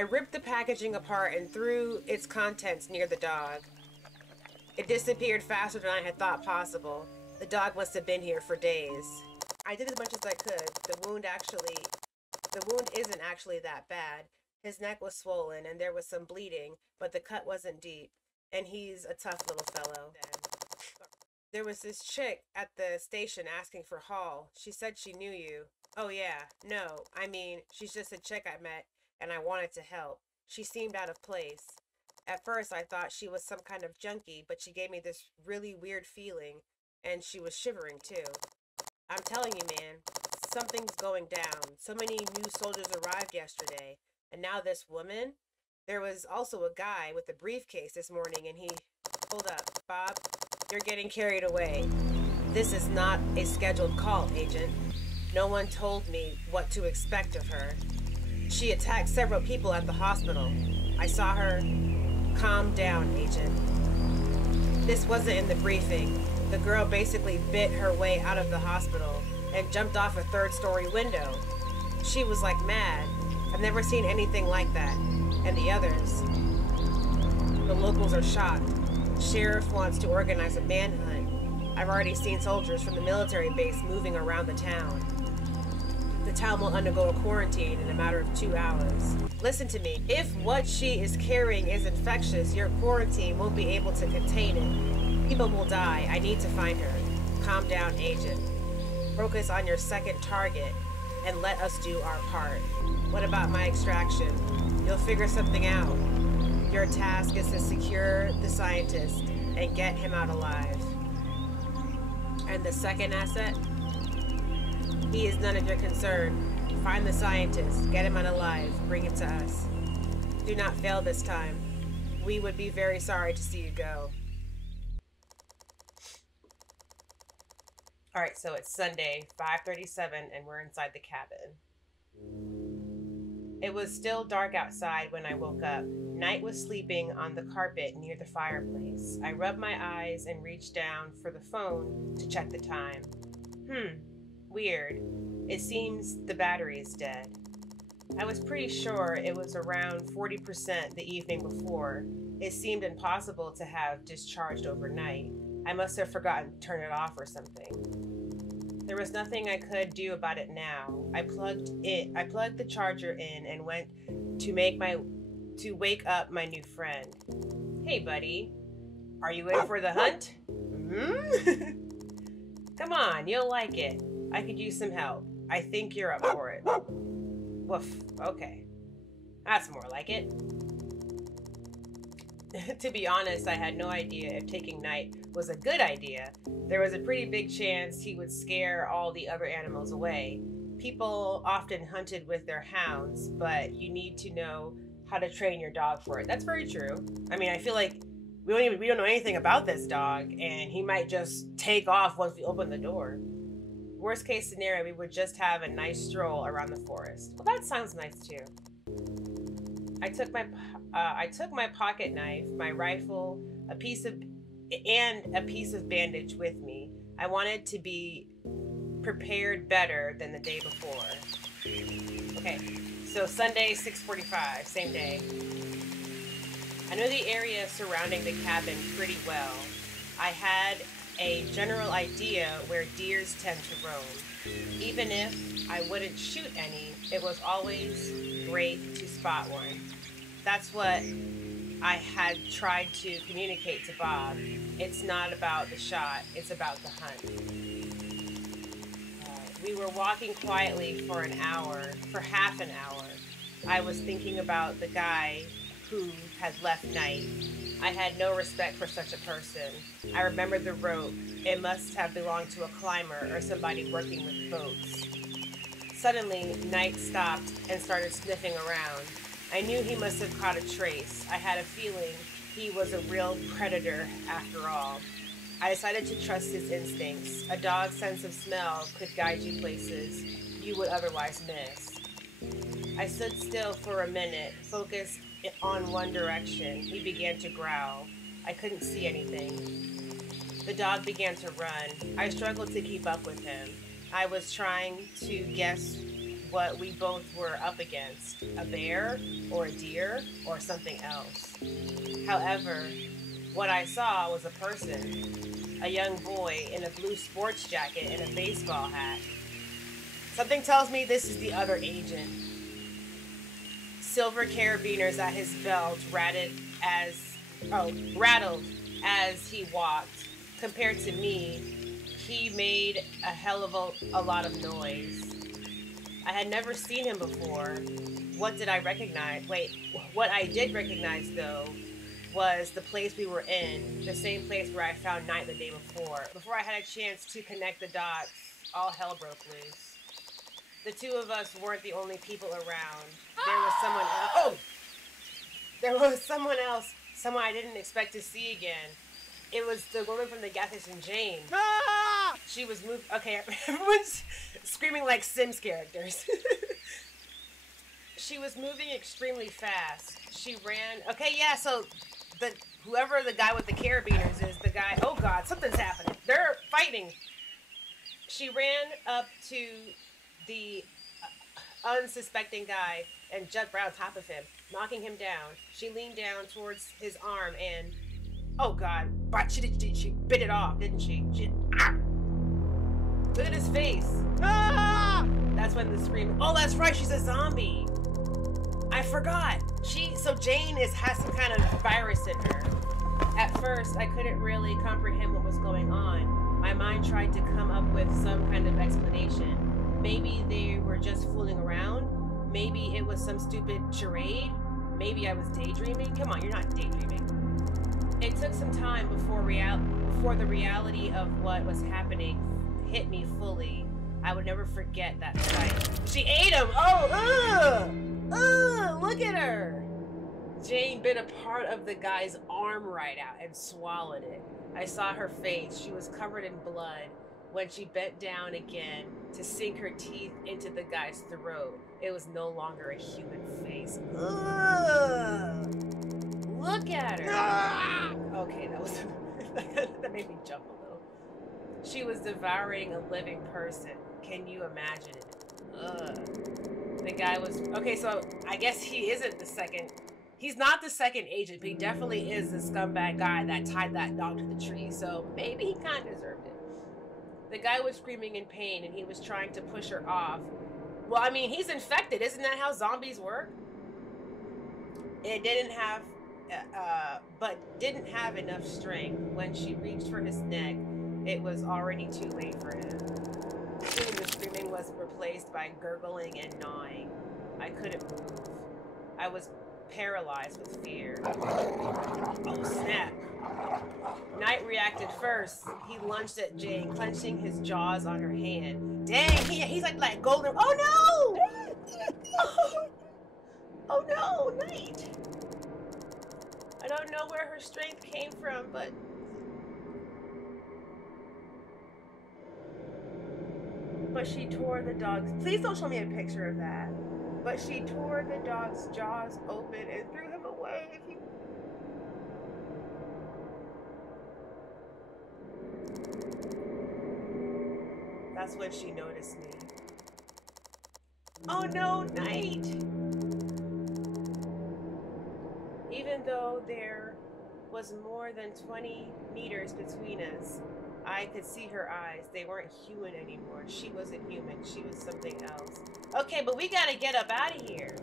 I ripped the packaging apart and threw its contents near the dog. It disappeared faster than I had thought possible. The dog must have been here for days. I did as much as I could. The wound isn't actually that bad. His neck was swollen and there was some bleeding, but the cut wasn't deep. And he's a tough little fellow. There was this chick at the station asking for Hall. She said she knew you. Oh yeah, no, I mean, she's just a chick I met and I wanted to help. She seemed out of place. At first I thought she was some kind of junkie, but she gave me this really weird feeling, and she was shivering too. I'm telling you, man, something's going down. So many new soldiers arrived yesterday, and now this woman? There was also a guy with a briefcase this morning, and he... Hold up, Bob, you're getting carried away. This is not a scheduled call, Agent. No one told me what to expect of her. She attacked several people at the hospital. I saw her. Calm down, Agent. This wasn't in the briefing. The girl basically bit her way out of the hospital and jumped off a third-story window. She was like mad. I've never seen anything like that. And the others. The locals are shocked. Sheriff wants to organize a manhunt. I've already seen soldiers from the military base moving around the town. The town will undergo a quarantine in a matter of 2 hours. Listen to me. If what she is carrying is infectious, your quarantine won't be able to contain it. People will die. I need to find her. Calm down, Agent. Focus on your second target and let us do our part. What about my extraction? You'll figure something out. Your task is to secure the scientist and get him out alive. And the second asset? He is none of your concern. Find the scientist, get him out alive, bring him to us. Do not fail this time. We would be very sorry to see you go. Alright, so it's Sunday, 5:37, and we're inside the cabin. It was still dark outside when I woke up. Night was sleeping on the carpet near the fireplace. I rubbed my eyes and reached down for the phone to check the time. Weird. It seems the battery is dead. I was pretty sure it was around 40% the evening before. It seemed impossible to have discharged overnight. I must have forgotten to turn it off or something. There was nothing I could do about it now. I plugged the charger in and went to wake up my new friend. Hey buddy, are you in for the hunt? Come on, you'll like it. I could use some help. I think you're up for it. Woof, okay. That's more like it. To be honest, I had no idea if taking Night was a good idea. There was a pretty big chance he would scare all the other animals away. People often hunted with their hounds, but you need to know how to train your dog for it. That's very true. I mean, I feel like we don't know anything about this dog, and he might just take off once we open the door. Worst case scenario, we would just have a nice stroll around the forest. Well, that sounds nice too. I took my pocket knife, my rifle, a piece of bandage with me. I wanted to be prepared better than the day before. Okay, so Sunday, 6:45, same day. I know the area surrounding the cabin pretty well. I had a general idea where deers tend to roam. Even if I wouldn't shoot any, it was always great to spot one. That's what I had tried to communicate to Bob. It's not about the shot, it's about the hunt. We were walking quietly for half an hour. I was thinking about the guy who had left Night. I had no respect for such a person. I remembered the rope. It must have belonged to a climber or somebody working with boats. Suddenly, Night stopped and started sniffing around. I knew he must have caught a trace. I had a feeling he was a real predator after all. I decided to trust his instincts. A dog's sense of smell could guide you places you would otherwise miss. I stood still for a minute, focused on one direction. He began to growl. I couldn't see anything. The dog began to run. I struggled to keep up with him. I was trying to guess what we both were up against, a bear or a deer or something else. However, what I saw was a person, a young boy in a blue sports jacket and a baseball hat. Something tells me this is the other agent. Silver carabiners at his belt rattled as he walked. Compared to me, he made a hell of a lot of noise. I had never seen him before. What did I recognize? Wait, what I did recognize though was the place we were in, the same place where I found Knight the day before. Before I had a chance to connect the dots, all hell broke loose. The two of us weren't the only people around. There was someone else. Oh! There was someone else, someone I didn't expect to see again. It was the woman from the gas station, Jane. Ah! She was moved. Okay, everyone's screaming like Sims characters. She was moving extremely fast. She ran. Okay, yeah. So whoever the guy with the carabiners is, the guy. Oh God, something's happening. They're fighting. She ran up to the unsuspecting guy and jumped right on top of him, knocking him down. She leaned down towards his arm and, oh God, but she bit it off, didn't she? Look at his face. Ah! That's when the scream. Oh, that's right, she's a zombie. I forgot. So Jane has some kind of virus in her. At first, I couldn't really comprehend what was going on. My mind tried to come up with some kind of explanation. Maybe they were just fooling around. Maybe it was some stupid charade. Maybe I was daydreaming. Come on, you're not daydreaming. It took some time before the reality of what was happening hit me fully. I would never forget that sight. She ate him! Oh, look at her! Jane bit a part of the guy's arm right out and swallowed it. I saw her face. She was covered in blood. When she bent down again to sink her teeth into the guy's throat, it was no longer a human face. Ugh! Look at her! Ah! Okay, that made me jump a little. She was devouring a living person. Can you imagine it? Ugh. The guy was... Okay, so I guess he isn't the second... He's not the second agent, but he definitely is the scumbag guy that tied that dog to the tree, so maybe he kind of deserved it. The guy was screaming in pain, and he was trying to push her off. Well, I mean, he's infected. Isn't that how zombies work? It didn't have... but didn't have enough strength. When she reached for his neck, it was already too late for him. Soon the screaming was replaced by gurgling and gnawing. I couldn't move. I was paralyzed with fear. Oh, snap. Knight reacted first. He lunged at Jane, clenching his jaws on her hand. Dang, he's like golden. Oh no! Oh no, Knight! I don't know where her strength came from, but... But she tore the dog's... Please don't show me a picture of that. But she tore the dog's jaws open and threw him away. That's when she noticed me. Oh no, Knight! Even though there was more than 20 meters between us, I could see her eyes. They weren't human anymore. She wasn't human. She was something else. Okay, but we gotta get up out of here.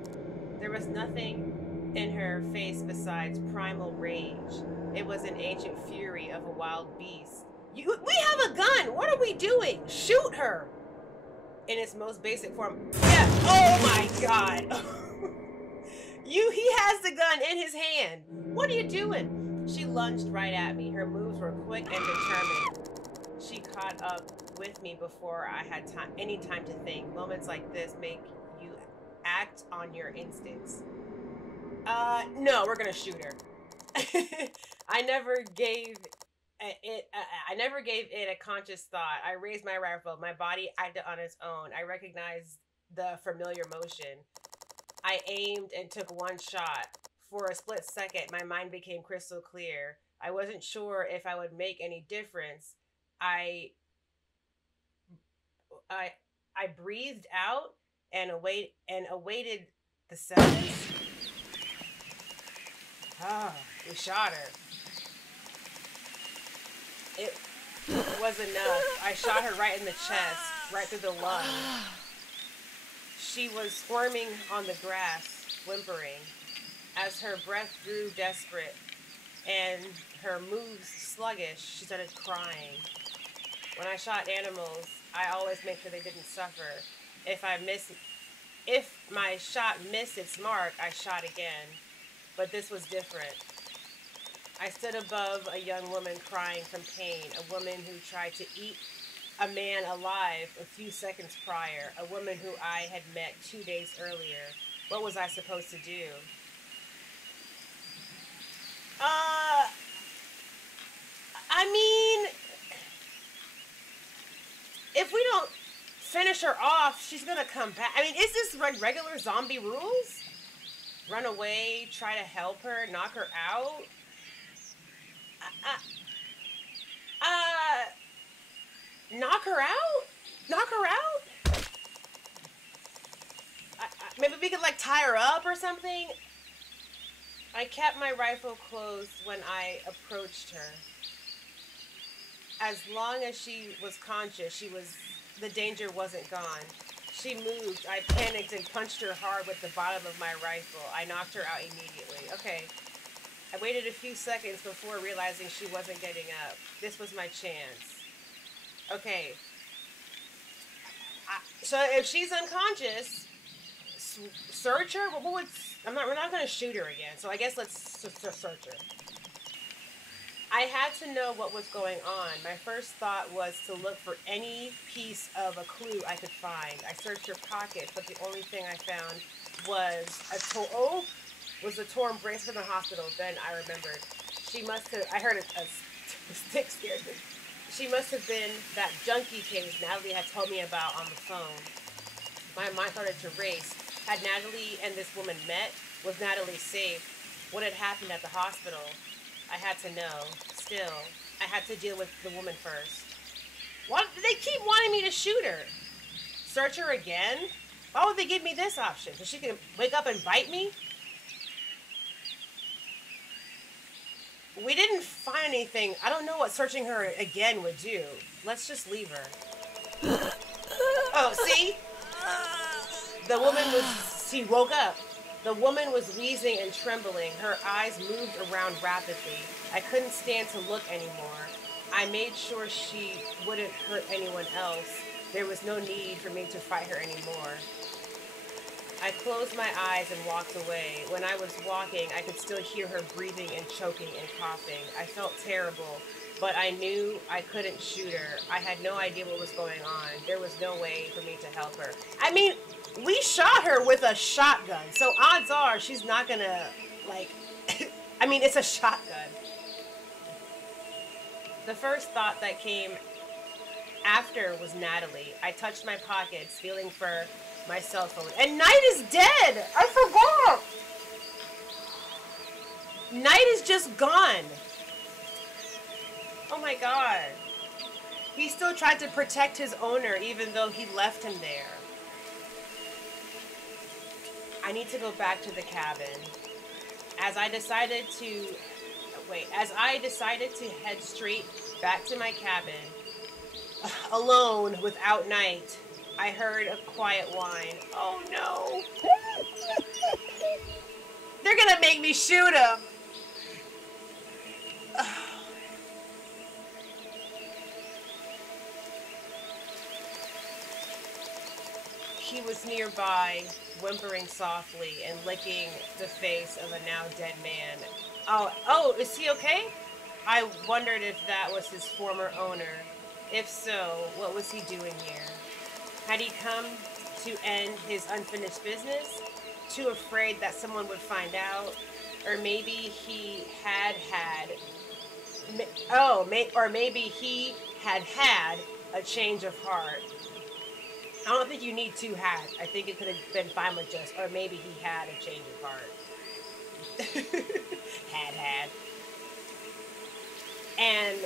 There was nothing in her face besides primal rage. It was an ancient fury of a wild beast. We have a gun! What are we doing? Shoot her! In its most basic form. Yeah. Oh my God. He has the gun in his hand. What are you doing? She lunged right at me. Her moves were quick and determined. She caught up with me before I had any time to think. Moments like this make you act on your instincts. No, we're gonna shoot her. I never gave it a conscious thought. I raised my rifle. My body acted on its own. I recognized the familiar motion. I aimed and took one shot. For a split second, my mind became crystal clear. I wasn't sure if I would make any difference. I breathed out and awaited the sentence. Ah, we shot her. It was enough. I shot her right in the chest, right through the lung. She was squirming on the grass, whimpering. As her breath grew desperate and her moves sluggish, she started crying. When I shot animals, I always make sure they didn't suffer. If my shot missed its mark, I shot again. But this was different. I stood above a young woman crying from pain, a woman who tried to eat a man alive a few seconds prior, a woman who I had met 2 days earlier. What was I supposed to do? I mean, if we don't finish her off, she's gonna come back. I mean, is this regular zombie rules? Run away, try to help her, knock her out? Knock her out? Knock her out? Maybe we could, like, tie her up or something? I kept my rifle closed when I approached her. As long as she was conscious, the danger wasn't gone. She moved. I panicked and punched her hard with the bottom of my rifle. I knocked her out immediately. Okay. I waited a few seconds before realizing she wasn't getting up. This was my chance. Okay. So if she's unconscious, search her? We're not going to shoot her again. So I guess let's search her. I had to know what was going on. My first thought was to look for any piece of a clue I could find. I searched her pockets, but the only thing I found was a torn bracelet from the hospital. Then I remembered. I heard a stick scared me. She must have been that junkie case Natalie had told me about on the phone. My mind started to race. Had Natalie and this woman met? Was Natalie safe? What had happened at the hospital? I had to know. Still, I had to deal with the woman first. Why do they keep wanting me to shoot her? Search her again? Why would they give me this option? So she can wake up and bite me? We didn't find anything. I don't know what searching her again would do. Let's just leave her. Oh, see? She woke up. The woman was wheezing and trembling. Her eyes moved around rapidly. I couldn't stand to look anymore. I made sure she wouldn't hurt anyone else. There was no need for me to fight her anymore. I closed my eyes and walked away. When I was walking, I could still hear her breathing and choking and coughing. I felt terrible, but I knew I couldn't shoot her. I had no idea what was going on. There was no way for me to help her. I mean, we shot her with a shotgun, so odds are she's not gonna, like, I mean, it's a shotgun. The first thought that came after was Natalie. I touched my pockets, feeling for my cell phone. And Knight is dead! I forgot! Knight is just gone. Oh my god. He still tried to protect his owner even though he left him there. I need to go back to the cabin. As I decided to head straight back to my cabin, alone without Knight, I heard a quiet whine. Oh no. They're gonna make me shoot him. He was nearby, whimpering softly and licking the face of a now dead man. Oh, is he okay? I wondered if that was his former owner. If so, what was he doing here? Had he come to end his unfinished business? Too afraid that someone would find out? Or maybe he had a change of heart. I don't think you need two hats. I think it could have been fine with just, or maybe he had a change of heart. had. And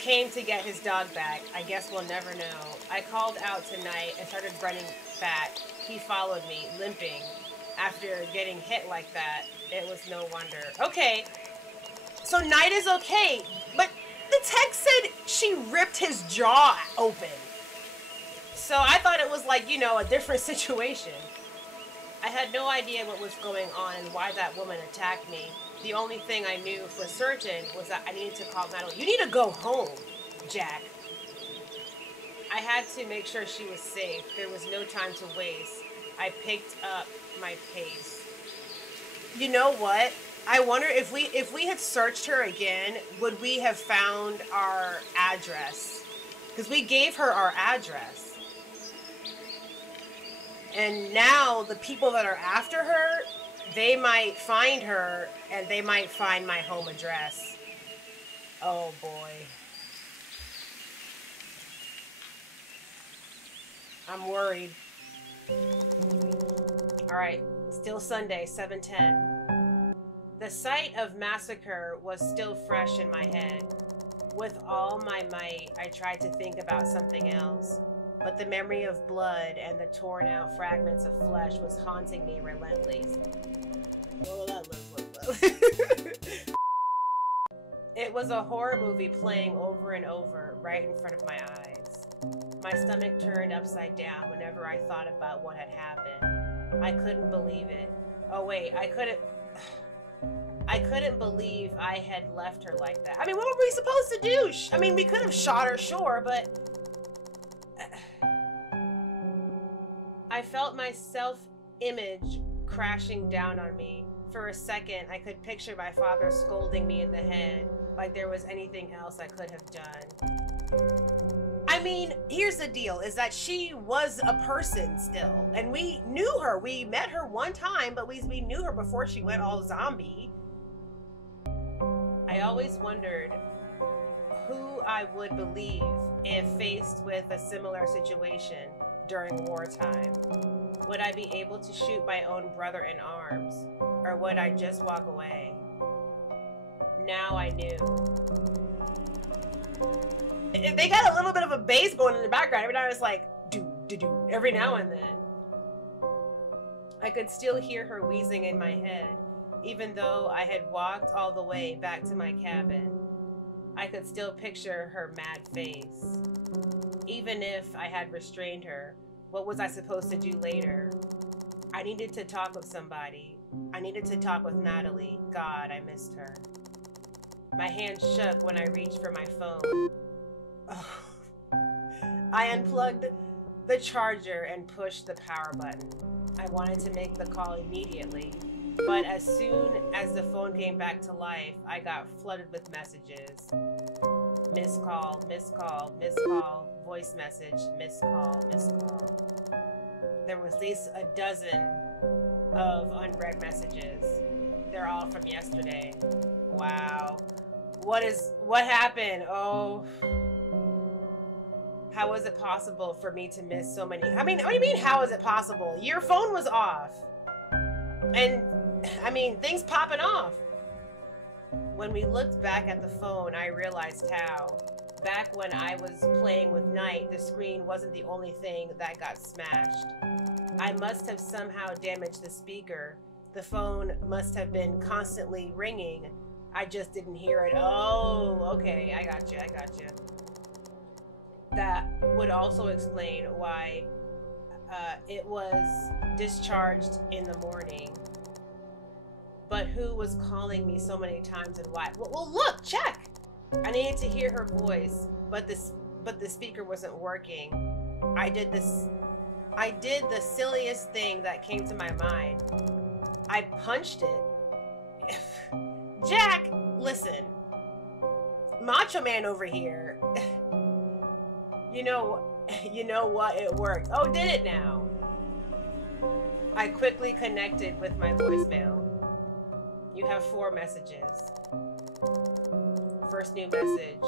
came to get his dog back. I guess we'll never know. I called out to Knight and started running back. he followed me, limping. After getting hit like that, it was no wonder. Okay, so Knight is okay, but the text said she ripped his jaw open. So I thought it was like, you know, a different situation. I had no idea what was going on and why that woman attacked me. The only thing I knew for certain was that I needed to call Natalie. You need to go home, Jack. I had to make sure she was safe. There was no time to waste. I picked up my pace. You know what? I wonder if we had searched her again, would we have found our address? Because we gave her our address. And now the people that are after her, they might find her and they might find my home address. Oh boy. I'm worried. Alright, still Sunday, 7:10. The sight of massacre was still fresh in my head. With all my might, I tried to think about something else. But the memory of blood and the torn out fragments of flesh was haunting me relentlessly. It was a horror movie playing over and over right in front of my eyes. My stomach turned upside down whenever I thought about what had happened. I couldn't believe it. Oh wait, I couldn't believe I had left her like that. I mean, what were we supposed to do? I mean, we could have shot her, sure, but I felt my self-image crashing down on me. For a second, I could picture my father scolding me in the head, like there was anything else I could have done. I mean, here's the deal, is that she was a person still, and we knew her. We met her one time, but we knew her before she went all zombie. I always wondered who I would believe if faced with a similar situation during wartime. Would I be able to shoot my own brother in arms, or would I just walk away? Now I knew. They got a little bit of a bass going in the background. Every now it's like, do, every now and then. I could still hear her wheezing in my head, even though I had walked all the way back to my cabin. I could still picture her mad face. Even if I had restrained her, what was I supposed to do later? I needed to talk with somebody. I needed to talk with Natalie. God, I missed her. My hand shook when I reached for my phone. Oh. I unplugged the charger and pushed the power button. I wanted to make the call immediately, but as soon as the phone came back to life, I got flooded with messages. Missed call, missed call, missed call, voice message, missed call, missed call. There was at least a dozen of unread messages. They're all from yesterday. Wow. What happened? Oh. How was it possible for me to miss so many? I mean, what do you mean, how is it possible? Your phone was off. And, I mean, things popping off. When we looked back at the phone, I realized how. Back when I was playing with Knight, the screen wasn't the only thing that got smashed. I must have somehow damaged the speaker. The phone must have been constantly ringing. I just didn't hear it. Oh, okay, I got you. That would also explain why it was discharged in the morning. But who was calling me so many times and why? Well, look, check. I needed to hear her voice, but the speaker wasn't working. I did the silliest thing that came to my mind. I punched it. Jack, listen. Macho Man over here. You know what? It worked. Oh, did it now? I quickly connected with my voicemail. You have 4 messages. First new message.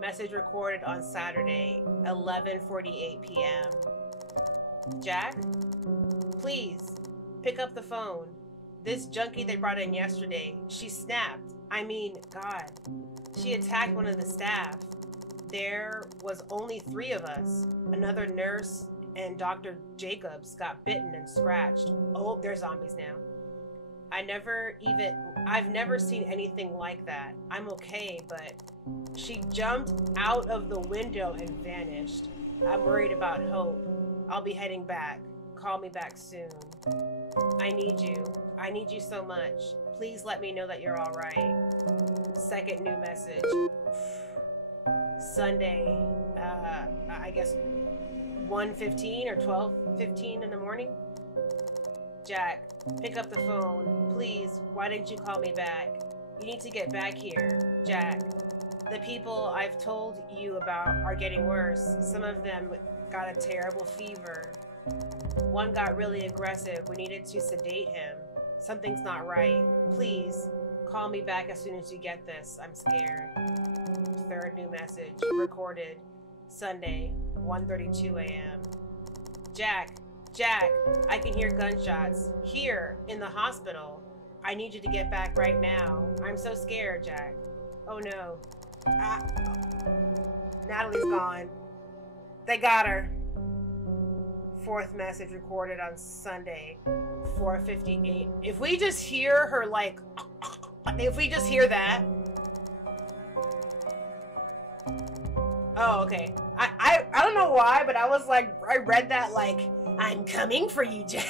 Message recorded on Saturday, 11:48 p.m. Jack, please pick up the phone. This junkie they brought in yesterday, she snapped. I mean, God, she attacked one of the staff. There was only 3 of us, another nurse and Dr. Jacobs got bitten and scratched. Oh, they're zombies now. I've never seen anything like that. I'm okay, but she jumped out of the window and vanished. I'm worried about Hope. I'll be heading back. Call me back soon. I need you. I need you so much. Please let me know that you're all right. Second new message. Sunday, I guess 1:15 or 12:15 in the morning. Jack, pick up the phone. Please, why didn't you call me back? You need to get back here. Jack, the people I've told you about are getting worse. Some of them got a terrible fever. One got really aggressive. We needed to sedate him. Something's not right. Please, call me back as soon as you get this. I'm scared. Third new message. Recorded Sunday, 1:32 a.m. Jack, I can hear gunshots. Here, in the hospital. I need you to get back right now. I'm so scared, Jack. Oh no. Natalie's gone. They got her. Fourth message recorded on Sunday, 4:58. If we just hear her, like, if we just hear that. Oh, okay. I don't know why, but I was like, I read that like, I'm coming for you, Jack.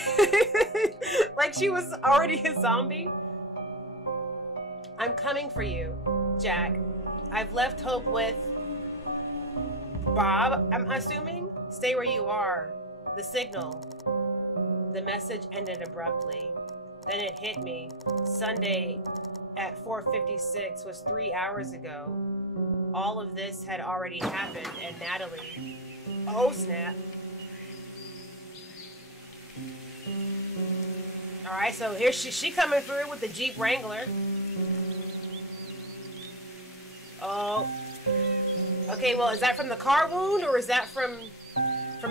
Like she was already a zombie. I'm coming for you, Jack. I've left Hope with Bob, I'm assuming. Stay where you are. The signal. The message ended abruptly. Then it hit me. Sunday at 4:56 was 3 hours ago. All of this had already happened, and Natalie... Oh, snap. Alright, so here she coming through with the Jeep Wrangler. Oh. Okay, well, is that from the car wound, or is that from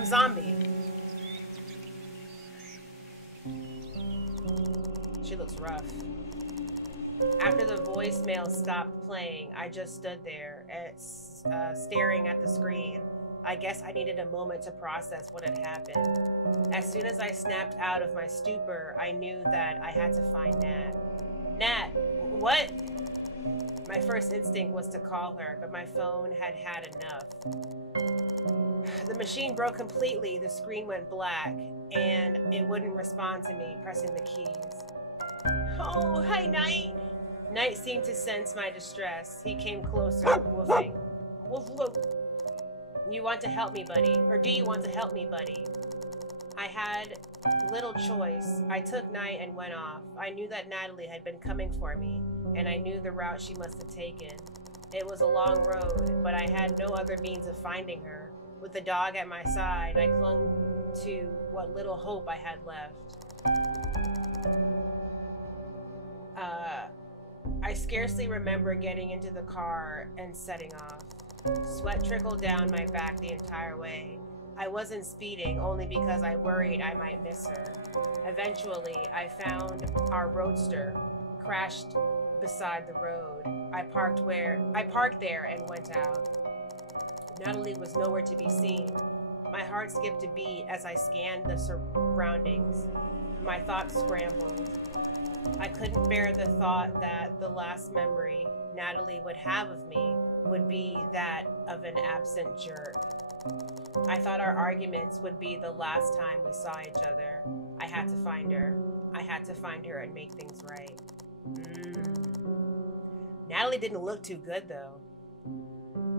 zombie? She looks rough. After the voicemail stopped playing, I just stood there staring at the screen. I guess I needed a moment to process what had happened. As soon as I snapped out of my stupor, I knew that I had to find Nat. Nat, what? My first instinct was to call her, but my phone had had enough. The machine broke completely, the screen went black, and it wouldn't respond to me pressing the keys. Oh, hi, Knight. Knight seemed to sense my distress. He came closer, woofing. Woof, woof. You want to help me, buddy? Or do you want to help me, buddy? I had little choice. I took Knight and went off. I knew that Natalie had been coming for me, and I knew the route she must have taken. It was a long road, but I had no other means of finding her. With the dog at my side, I clung to what little hope I had left. I scarcely remember getting into the car and setting off. Sweat trickled down my back the entire way. I wasn't speeding only because I worried I might miss her. Eventually, I found our roadster, crashed beside the road. I parked there and went out. Natalie was nowhere to be seen. My heart skipped a beat as I scanned the surroundings. My thoughts scrambled. I couldn't bear the thought that the last memory Natalie would have of me would be that of an absent jerk. I thought our arguments would be the last time we saw each other. I had to find her. I had to find her and make things right. Natalie didn't look too good, though.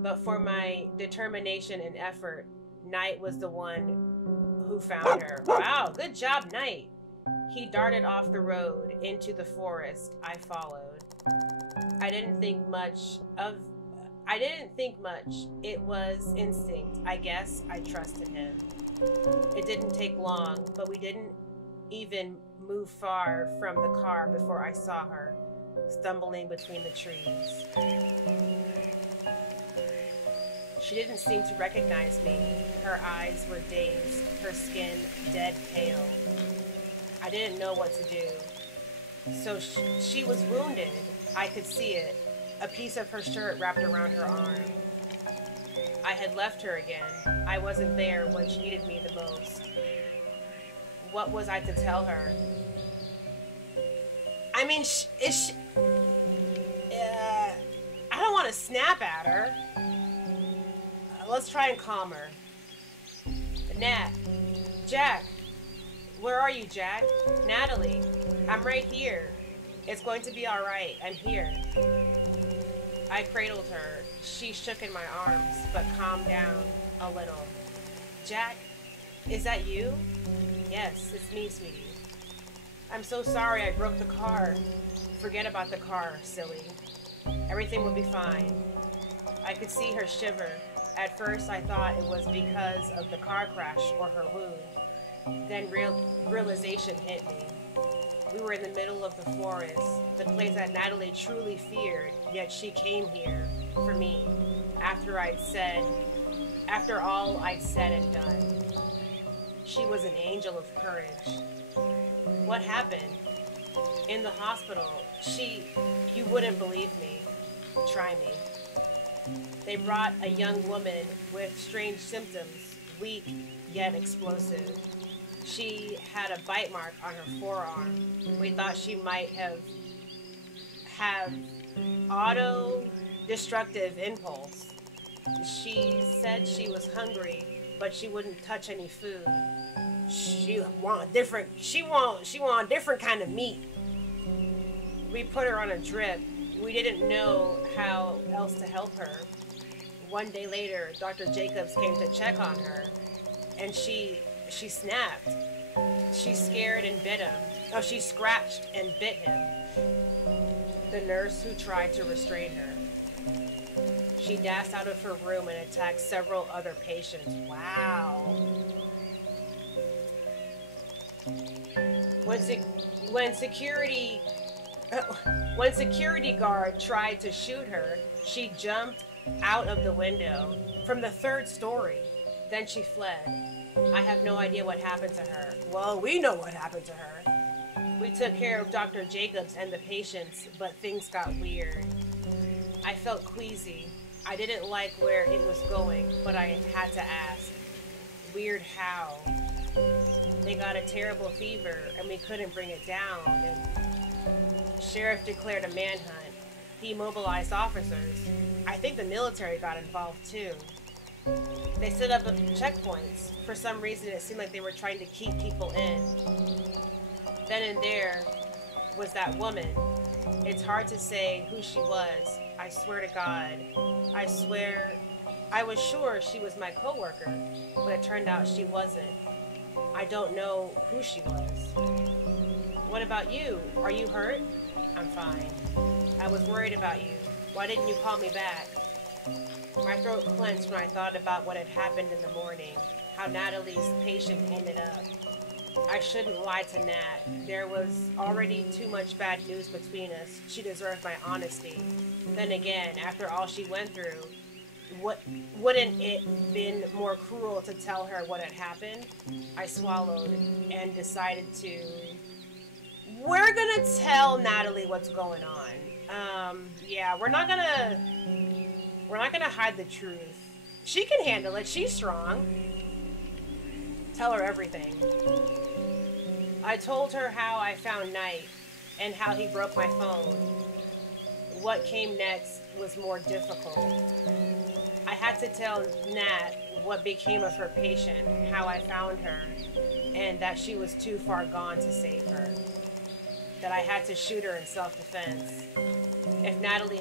But for my determination and effort, Knight was the one who found her. Wow, good job, Knight. He darted off the road into the forest. I followed. I didn't think much. It was instinct. I guess I trusted him. It didn't take long, but we didn't even move far from the car before I saw her, stumbling between the trees. She didn't seem to recognize me. Her eyes were dazed, her skin dead pale. I didn't know what to do. So she was wounded. I could see it. A piece of her shirt wrapped around her arm. I had left her again. I wasn't there when she needed me the most. What was I to tell her? I mean, I don't want to snap at her. Let's try and calm her. Nat. Jack. Where are you, Jack? Natalie. I'm right here. It's going to be alright. I'm here. I cradled her. She shook in my arms, but calmed down a little. Jack, is that you? Yes, it's me, sweetie. I'm so sorry I broke the car. Forget about the car, silly. Everything will be fine. I could see her shiver. At first, I thought it was because of the car crash or her wound. Then realization hit me. We were in the middle of the forest, the place that Natalie truly feared, yet she came here for me after all I'd said and done. She was an angel of courage. What happened? In the hospital, you wouldn't believe me. Try me. They brought a young woman with strange symptoms, weak yet explosive. She had a bite mark on her forearm. We thought she might have auto-destructive impulse. She said she was hungry, but she wouldn't touch any food. She want different kind of meat. We put her on a drip. We didn't know how else to help her. One day later, Dr. Jacobs came to check on her, and she snapped. She scared and bit him. Oh, she scratched and bit him. The nurse who tried to restrain her. She dashed out of her room and attacked several other patients. Wow. When security guard tried to shoot her, she jumped out of the window from the 3rd story. Then she fled. I have no idea what happened to her. Well, we know what happened to her. We took care of Dr. Jacobs and the patients, but things got weird. I felt queasy. I didn't like where it was going, but I had to ask. Weird how? They got a terrible fever, and we couldn't bring it down, and sheriff declared a manhunt. He mobilized officers. I think the military got involved too. They set up checkpoints. For some reason, it seemed like they were trying to keep people in. Then and there was that woman. It's hard to say who she was. I swear to God. I swear. I was sure she was my coworker, but it turned out she wasn't. I don't know who she was. What about you? Are you hurt? I'm fine. I was worried about you. Why didn't you call me back? My throat clenched when I thought about what had happened in the morning, how Natalie's patient ended up. I shouldn't lie to Nat. There was already too much bad news between us. She deserved my honesty. Then again, after all she went through, wouldn't it been more cruel to tell her what had happened? I swallowed and decided to... We're gonna tell Natalie what's going on. Yeah, we're not gonna hide the truth. She can handle it. She's strong. Tell her everything. I told her how I found Knight and how he broke my phone. What came next was more difficult. I had to tell Nat what became of her patient, how I found her, and that she was too far gone to save her. That I had to shoot her in self-defense. If Natalie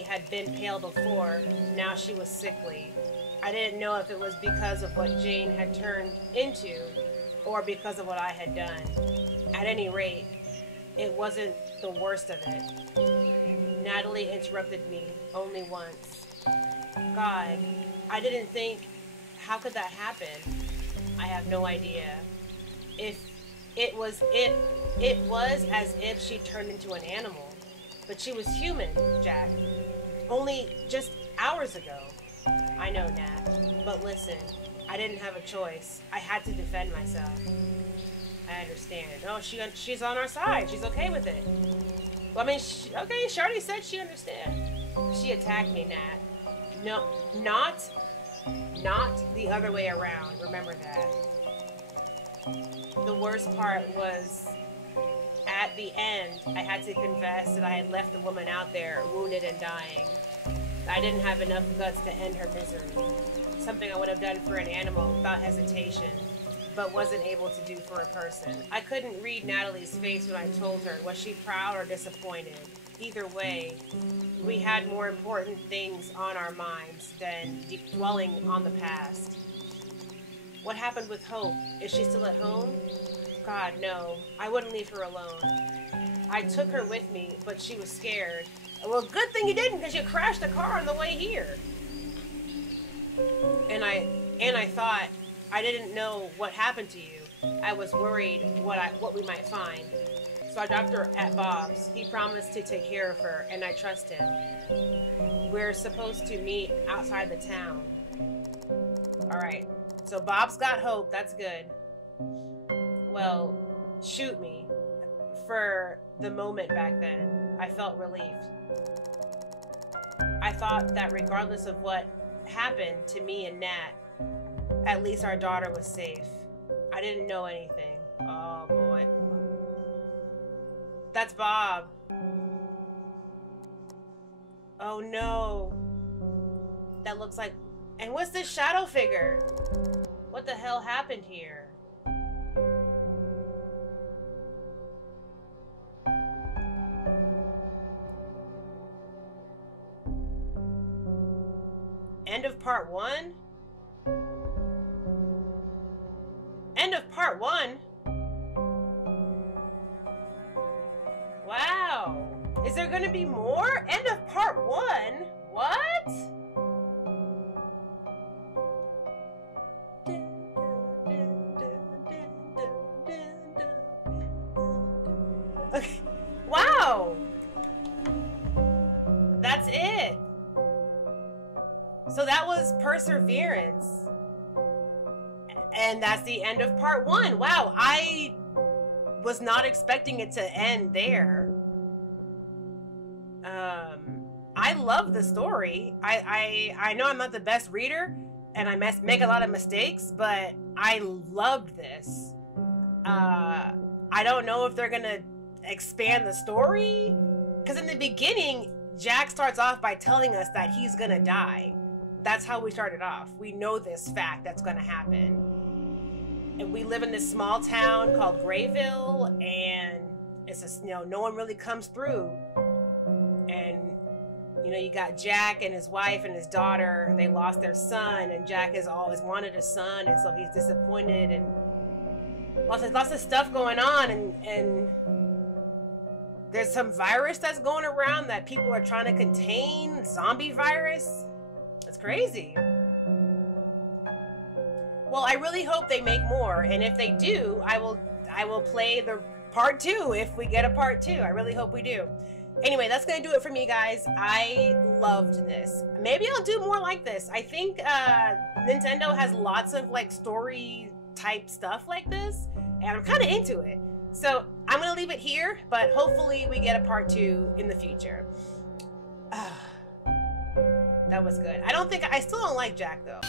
had been pale before, now she was sickly. I didn't know if it was because of what Jane had turned into, or because of what I had done. At any rate, it wasn't the worst of it. Natalie interrupted me only once. God, I didn't think, how could that happen? I have no idea. It was as if she turned into an animal. But she was human, Jack. Only just hours ago. I know, Nat. But listen, I didn't have a choice. I had to defend myself. I understand. Oh, she's on our side. She's okay with it. Well, I mean, okay, she already said she understands. She attacked me, Nat. No, not the other way around. Remember that. The worst part was at the end, I had to confess that I had left the woman out there wounded and dying. I didn't have enough guts to end her misery. Something I would have done for an animal without hesitation, but wasn't able to do for a person. I couldn't read Natalie's face when I told her. Was she proud or disappointed? Either way, we had more important things on our minds than dwelling on the past. What happened with Hope? Is she still at home? God, no. I wouldn't leave her alone. I took her with me, but she was scared. Well, good thing you didn't, because you crashed the car on the way here. And I thought I didn't know what happened to you. I was worried what we might find. So I dropped her at Bob's. He promised to take care of her, and I trust him. We're supposed to meet outside the town. Alright, so Bob's got Hope. That's good. Well, shoot me. For the moment back then, I felt relieved. I thought that regardless of what happened to me and Nat, at least our daughter was safe. I didn't know anything. Oh boy. That's Bob. Oh no. That looks like... And what's this shadow figure? What the hell happened here? End of part 1? End of part 1? Wow. Is there gonna be more? End of part 1? What? Okay. Wow. That's it. So that was Perseverance. And that's the end of part 1. Wow, I was not expecting it to end there. I love the story. I know I'm not the best reader, and I make a lot of mistakes, but I loved this. I don't know if they're gonna expand the story, because in the beginning, Jack starts off by telling us that he's gonna die. That's how we started off. We know this fact that's gonna happen. And we live in this small town called Grayville, and it's just, you know, no one really comes through. And, you know, you got Jack and his wife and his daughter. They lost their son, and Jack has always wanted a son, and so he's disappointed, and lots of stuff going on, and there's some virus that's going around that people are trying to contain, zombie virus. It's crazy. Well, I really hope they make more, and if they do, I will play the part 2 if we get a part 2. I really hope we do. Anyway, that's gonna do it for me, guys. I loved this. Maybe I'll do more like this. I think Nintendo has lots of like story type stuff like this, and I'm kind of into it. So I'm gonna leave it here, but hopefully we get a part 2 in the future. That was good. I still don't like Jack though.